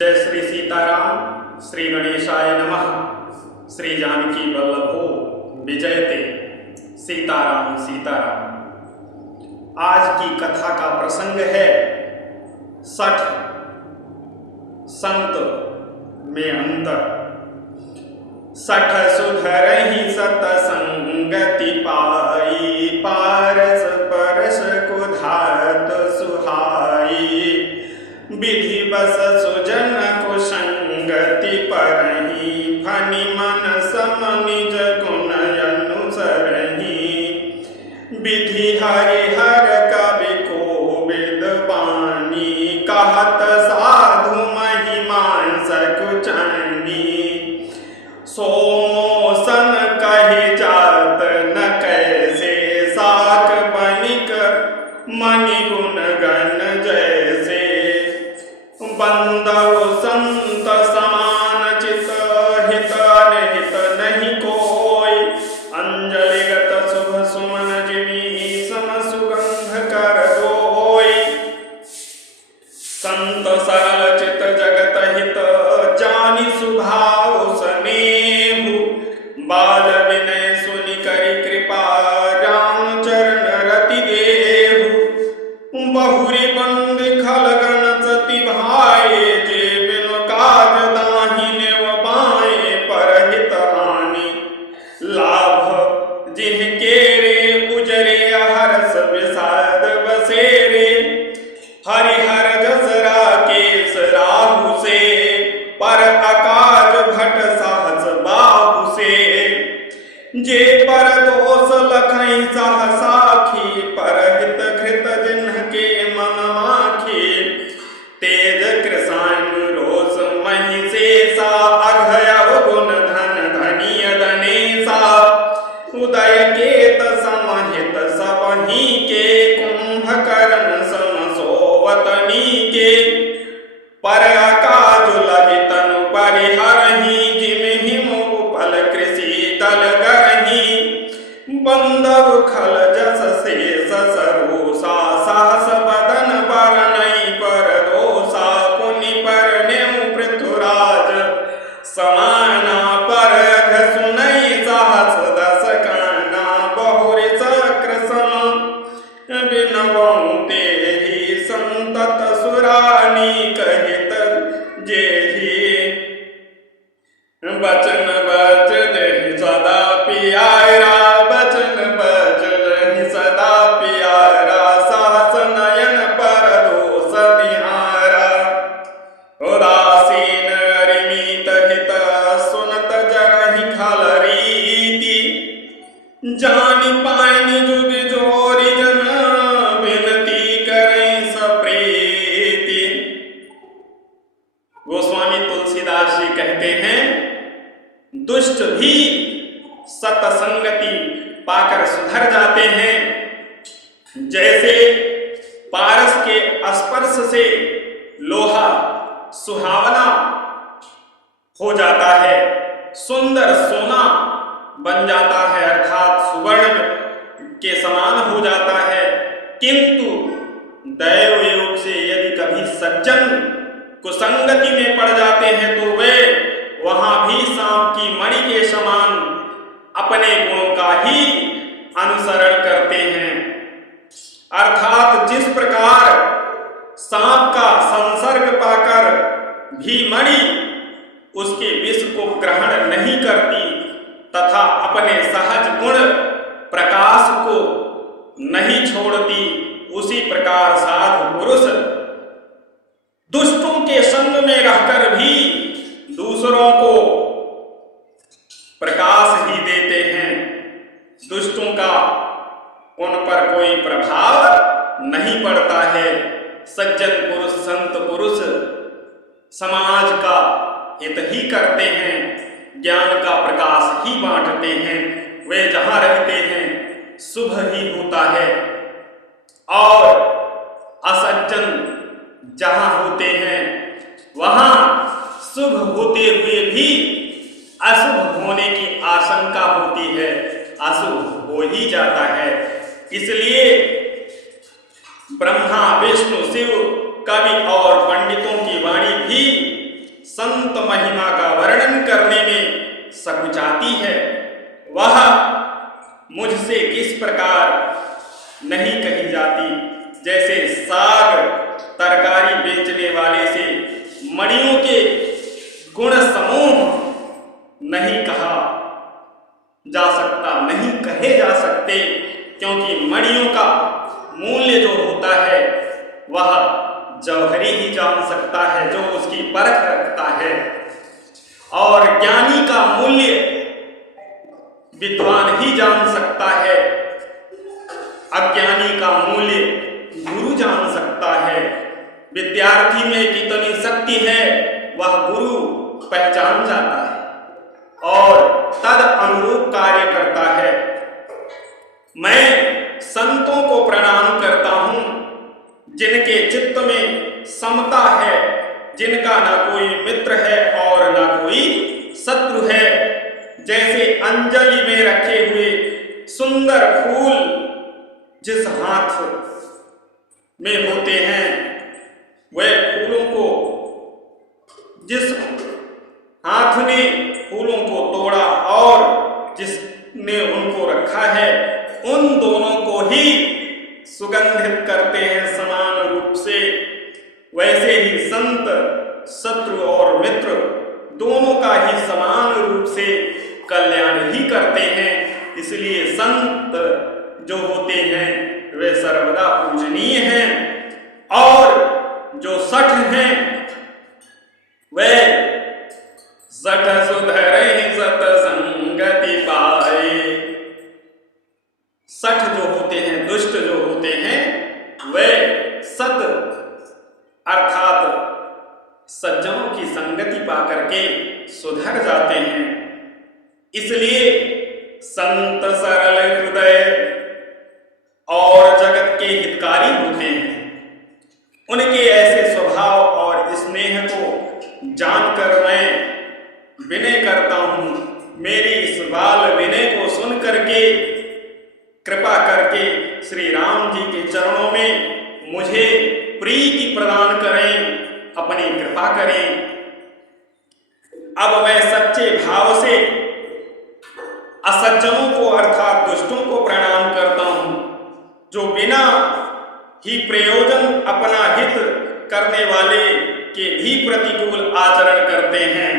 जय श्री सीताराम, श्री गणेशाय नमः, श्री जानकी वल्लभो विजयते। सीताराम सीताराम। आज की कथा का प्रसंग है 60 संत में अंतर। 60 सुधरहि सतसंगति पाई, पारस परस को धात सुहाई। विधि बस सुजन को संगति परहि, फनि मन सम निज गुण अनुसरहि। विधि हरिहर कवि कोविद वाणी, कहत साधु महिमा सकुचानी। सोमोसन कहि जात न कैसे, साक बनिक मणि गुण गण जैसे। बंदव संत समान चित, हित अनहित नहीं कोई। अंजलिगत शुभ सुमन जिमी, सम सुगंध कर दोई। संत सरल चित जगत हित, जानि सुभाव स्नेहु। बाल विनय सुनि करि कृपा, राम चरण रति देहु। बहुरी बंद खलगन सति भाए, जे बिनु काज दाहिने व बाएं। परहित हानि लाभ जिनके रे, उजरे हर्ष विषाद बसेरे। हरिहर जस राकेश राहु से, पर आकाश भट सहस बाहु से। जे पर दोष लखई सह साखी, परहित कृत जिन्हके मन माखी। तेज कृसान रोष महिषेषा, अघयव गुण धन धनिय धनेशा। उदय केत समहित सबहि के, कुंभकर्ण सम सोवतनी के। पर आकाज लहि तनु परिहरहि, जिम हिम उपल कृषि तल गरहि। बंदव खल जस शेष सरोसा, साहस बदन बरनई पर दोषा। पुनि पर नेउ पृथुराज समाना, पर अघ सुनई साहस दस काना। बहुरि चक्र सम बिनवउ तेहि, संतत सुरानी कहित जेहि। बचन बच देहि सदा पियारा, बचन बच देहि सदा पियारा। साहस नयन पर दोष निहारा। उदासीन अरिमित हित, सुनत जरहि खल रीति। जानि पानि जुग जोरि जन, विनती करें सप्रीति। गोस्वामी तुलसीदास जी कहते हैं, दुष्ट भी सतसंगति पाकर सुधर जाते हैं। जैसे पारस के स्पर्श से लोहा सुहावना हो जाता है, सुंदर सोना बन जाता है, अर्थात सुवर्ण के समान हो जाता है। किंतु दैव योग से यदि कभी सज्जन कुसंगति में पड़ जाते हैं, तो वे वहां भी सांप की मणि के समान अपने गुणों का ही अनुसरण करते हैं। अर्थात जिस प्रकार सांप का संसर्ग पाकर भी मणि उसके विष को ग्रहण नहीं करती, तथा अपने सहज गुण प्रकाश को नहीं छोड़ती, उसी प्रकार साधु पुरुष दुष्टों के संग में रहकर भी दूसरों को प्रकाश ही देते हैं। दुष्टों का उन पर कोई प्रभाव नहीं पड़ता है। सज्जन पुरुष संत पुरुष समाज का हित ही करते हैं, ज्ञान का प्रकाश ही बांटते हैं। वे जहां रहते हैं शुभ ही होता है, और असज्जन जहां होते हैं वहां शुभ होते हुए भी अशुभ होने की आशंका होती है, अशुभ हो ही जाता है। इसलिए ब्रह्मा विष्णु शिव कवि और पंडितों की वाणी भी संत महिमा का वर्णन करने में सकुचाती है, वह मुझसे किस प्रकार नहीं कही जाती। जैसे साग तरकारी बेचने वाले से मणियों के गुण समूह नहीं कहा जा सकता, नहीं कहे जा सकते, क्योंकि मणियों का मूल्य जो होता है वह जौहरी ही जान सकता है, जो उसकी परख रखता है। और ज्ञानी का मूल्य विद्वान ही जान सकता है, अज्ञानी का मूल्य गुरु जान सकता है। विद्यार्थी में कितनी शक्ति है वह गुरु पहचान जाता है और तद अनुरूप कार्य करता है। मैं संतों को प्रणाम करता हूं जिनके चित्त में समता है, जिनका ना कोई मित्र है और ना कोई शत्रु है। जैसे अंजलि में रखे हुए सुंदर फूल जिस हाथ में होते हैं, वह फूलों को जिस हाथ ने फूलों को तोड़ा और जिसने उनको रखा है, उन दोनों को ही सुगंधित करते हैं समान रूप से। वैसे ही संत शत्रु और मित्र दोनों का ही समान रूप से कल्याण ही करते हैं। इसलिए संत जो होते हैं वे सर्वदा पूजनीय हैं और जो सठ हैं वे सठ सुधरे सत संगति पाए। सठ जो होते हैं, दुष्ट जो होते हैं, वे सत अर्थात सज्जनों की संगति पाकर के सुधर जाते हैं। इसलिए संत सरल हृदय और जगत के हितकारी होते हैं। उनके ऐसे स्वभाव और स्नेह को जानकर मैं विनय करता हूं। मेरी इस बाल विनय को सुन करके कृपा करके श्री राम जी के चरणों में मुझे प्रीति प्रदान करें, अपनी कृपा करें। अब मैं सच्चे भाव से असज्जनों को अर्थात दुष्टों को प्रणाम करता हूं, जो बिना ही प्रयोजन अपना हित करने वाले के भी प्रतिकूल आचरण करते हैं।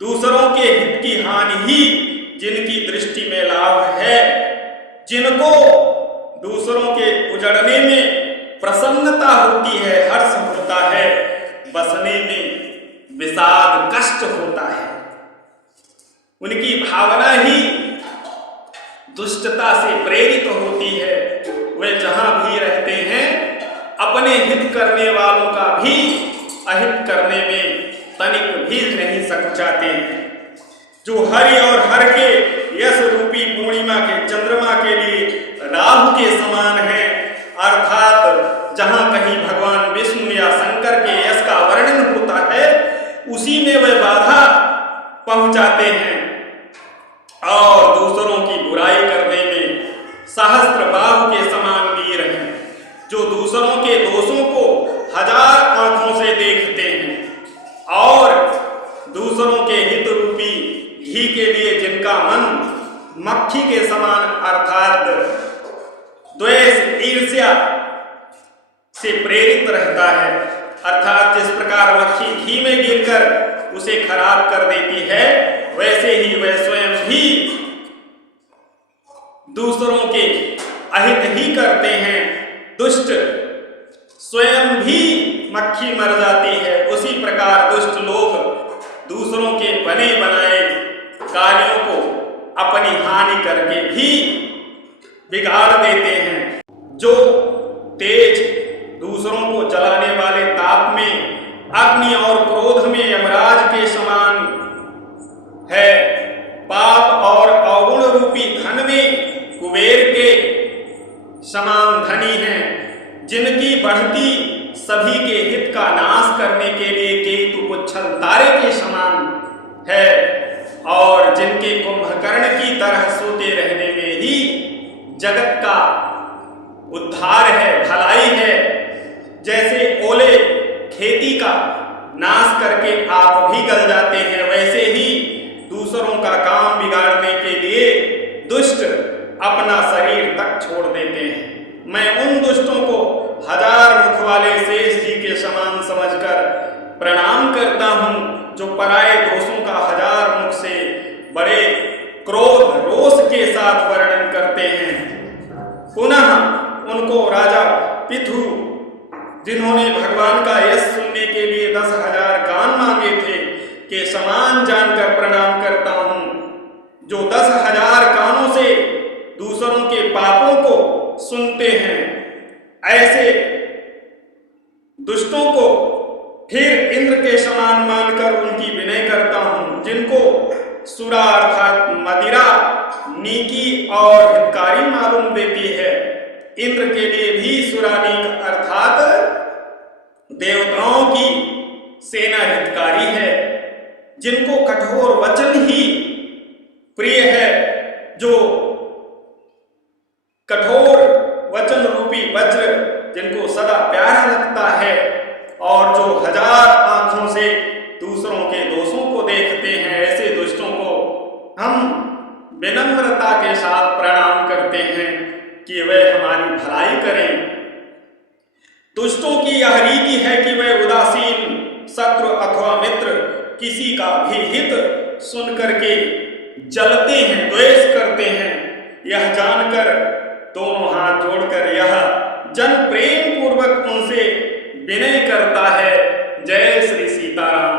दूसरों के हित की हानि ही जिनकी दृष्टि में लाभ है, जिनको दूसरों के उजड़ने में प्रसन्नता होती है, हर्ष होता है, बसने में विषाद कष्ट होता है, उनकी भावना ही दुष्टता से प्रेरित होती है। वे जहां भी रहते हैं अपने हित करने वालों का भी अहित करने में तनिक भी नहीं सकुचाते हैं। जो हरि और हर के यश रूपी पूर्णिमा के चंद्रमा के लिए राहु के समान है, अर्थात जहां कहीं भगवान विष्णु या शंकर के यश का वर्णन होता है उसी में वे बाधा पहुंचाते हैं और दूसरों की बुराई करने में सहस्त्र बाहु के समान वीर हैं, जो दूसरों के दोषों को हजार आंखों से देखते हैं और दूसरों के हित रूपी घी के लिए जिनका मन मक्खी के समान अर्थात द्वेष ईर्ष्या से प्रेरित रहता है, अर्थात जिस प्रकार मक्खी घी में गिरकर उसे खराब कर देती है, वैसे ही वह स्वयं भी दूसरों के अहित ही करते हैं। दुष्ट स्वयं भी मक्खी मर जाती है, उसी प्रकार दुष्ट लोग दूसरों के बने बनाए कार्यों को अपनी हानि करके भी बिगाड़ देते हैं। जो तेज दूसरों को जलाने वाले ताप में अग्नि और क्रोध में यमराज के समान है, पाप और अवगुण रूपी धन में कुबेर के समान धनी हैं, जिनकी बढ़ती सभी के हित का नाश करने के लिए केतु पुच्छल तारे के समान है और जिनके कुंभकर्ण की तरह सोते रहने में ही जगत का उद्धार है, भलाई है। जैसे ओले खेती का नाश करके आप भी गल जाते हैं, वैसे ही दूसरों का काम बिगाड़ने के लिए दुष्ट अपना शरीर तक छोड़ देते हैं। मैं उन दुष्टों को 1000 मुख वाले शेष जी के समान समझकर प्रणाम करता हूं, जो पराये दोषों का 1000 मुख से बड़े क्रोध रोष के साथ वर्णन करते हैं। पुनः उनको राजा पिथु, जिन्होंने भगवान का यश सुनने के लिए 10,000 कान मांगे थे, के समान जानकर प्रणाम करता हूं, जो 10,000 कानों से दूसरों के पापों को सुनते हैं। ऐसे दुष्टों को फिर इंद्र के समान मानकर उनकी विनय करता हूं, जिनको सुरा अर्थात मदिरा नीकी और हितकारी मालूम देती है। इंद्र के लिए भी सुरानीक अर्थात देवताओं की सेना हितकारी है, जिनको कठोर वचन ही प्रिय है, जो कठोर वचन रूपी वज्र जिनको सदा प्यारा लगता है, और जो 1000 आंखों से दूसरों के दोषों को देखते हैं। ऐसे दुष्टों को हम विनम्रता के साथ प्रणाम करते हैं कि वे हमारी भलाई करें। दुष्टों की यह रीति है कि वे उदासीन शत्रु अथवा मित्र किसी का भी हित सुन करके जलते हैं, द्वेष करते हैं। यह जानकर दोनों हाथ जोड़कर यह जन प्रेम पूर्वक उनसे विनय करता है। जय श्री सीताराम।